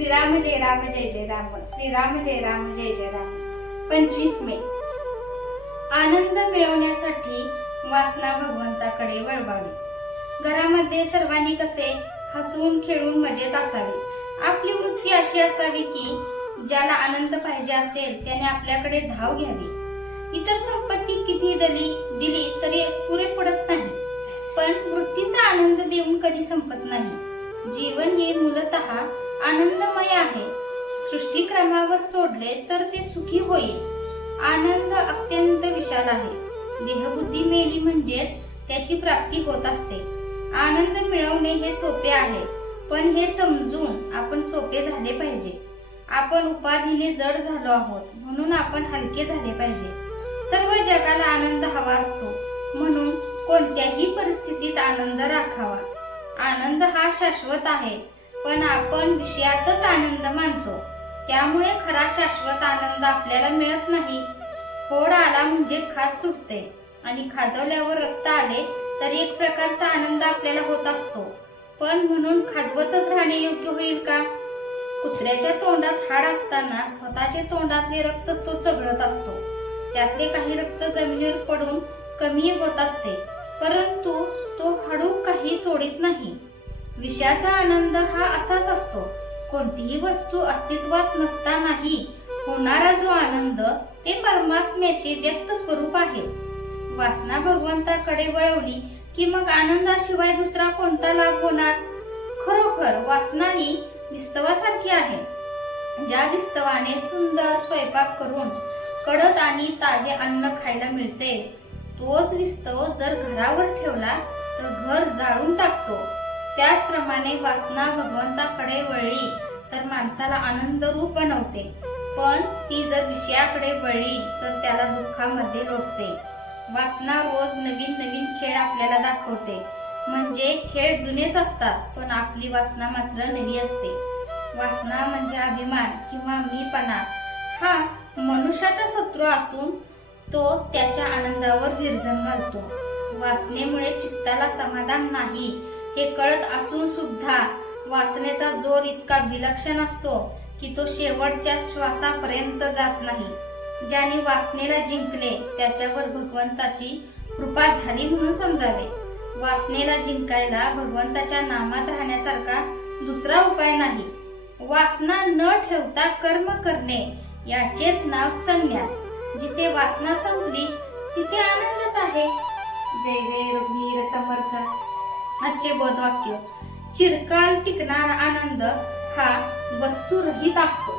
श्रीराम जय राम जय जय राम. श्रीराम जय राम जय जय राम. पंचवीस मे. आनंद मिळवण्यासाठी वासना भगवंताकडे वळवावी. घरामध्ये सर्वांनी कसे हसून खेळून मजेत असावे? आपली वृत्ती अशी असावी की ज्याला आनंद पाहिजे असेल त्याने आपल्याकडे धाव घ्यावी. इतर संपत्ती किती दली दिली तरी पुरे पडत नाही. पण वृत्तीचा आनंद देऊन कधी संपत नाही. जीवन हे मूलतः आनंदमय आहे. सृष्टीक्रमावर सोडले तर ते सुखी होईल. आनंद अत्यंत विशाल आहे. देहबुद्धी मेली म्हणजेच त्याची प्राप्ती होत असते. आनंद मिळवणे हे सोपे आहे पण हे समजून आपण सोपे झाले पाहिजे. आपण उपाधीने जड झालो आहोत म्हणून आपण हलके झाले पाहिजे. सर्व जगाला आनंद हवा असतो म्हणून कोणत्याही परिस्थितीत आनंद राखावा. आनंद हा शाश्वत आहे पण आपण विषयातच आनंद मानतो. त्यामुळे खरा शाश्वत आनंद आपल्याला मिळत नाही. फोड आला म्हणजे खाज सुटते आणि खाजवल्यावर रक्त आले तर एक प्रकारचा आनंद आपल्याला होत असतो. पण म्हणून खाजवतच राहणे योग्य होईल का? कुत्र्याच्या तोंडात हाड असताना स्वतःच्या तोंडातले रक्तच तो चघळत असतो. त्यातले काही रक्त जमिनीवर पडून कमी होत असते. परंतु तो हाडू काही सोडित नाही. विषयाचा आनंद हा असाच असतो. कोणतीही वस्तू अस्तित्वात नसतानाही होणारा जो आनंद ते परमात्म्याचे व्यक्त स्वरूप आहे. वासना भगवंताकडे वळवली की मग आनंदाशिवाय दुसरा कोणता लाभ होणार? खरोखर वासना ही विस्तवासारखी आहे. ज्या विस्तवाने सुंदर स्वयंपाक करून कडत आणि ताजे अन्न खायला मिळते तोच विस्तव जर घरावर ठेवला तर घर जाळून टाकतो. त्याचप्रमाणे वासना भगवंताकडे वळली तर माणसाला आनंद रूप बनवते. पण ती जर विषयाकडे वळली तर त्याला दुःखामध्ये लोटते. वासना रोज नवीन नवीन खेळ आपल्याला दाखवते. म्हणजे खेळ जुनेच असतात पण आपली वासना मात्र नवी असते. वासना म्हणजे अभिमान किंवा मीपणा. हा मनुष्याचा शत्रू असून तो त्याच्या आनंदावर विरजन घालतो. वासनेमुळे चित्ताला समाधान नाही हे कळत असून सुद्धा वासनेचा जोर इतका विलक्षण असतो की तो शेवटच्या श्वासापर्यंत जात नाही. ज्याने वासनेला जिंकले त्याच्यावर भगवंताची कृपा झाली म्हणून समजावे. वासनेला जिंकायला भगवंताच्या नामात राहण्यासारखा दुसरा उपाय नाही. वासना न ठेवता कर्म करणे याचेच नाव संन्यास. जिथे वासना संपली तिथे आनंदच आहे. जय जय रघुवीर समर्थ. आजचे बोधवाक्य चिरकाल टिकणारा आनंद हा वस्तुरहित असतो.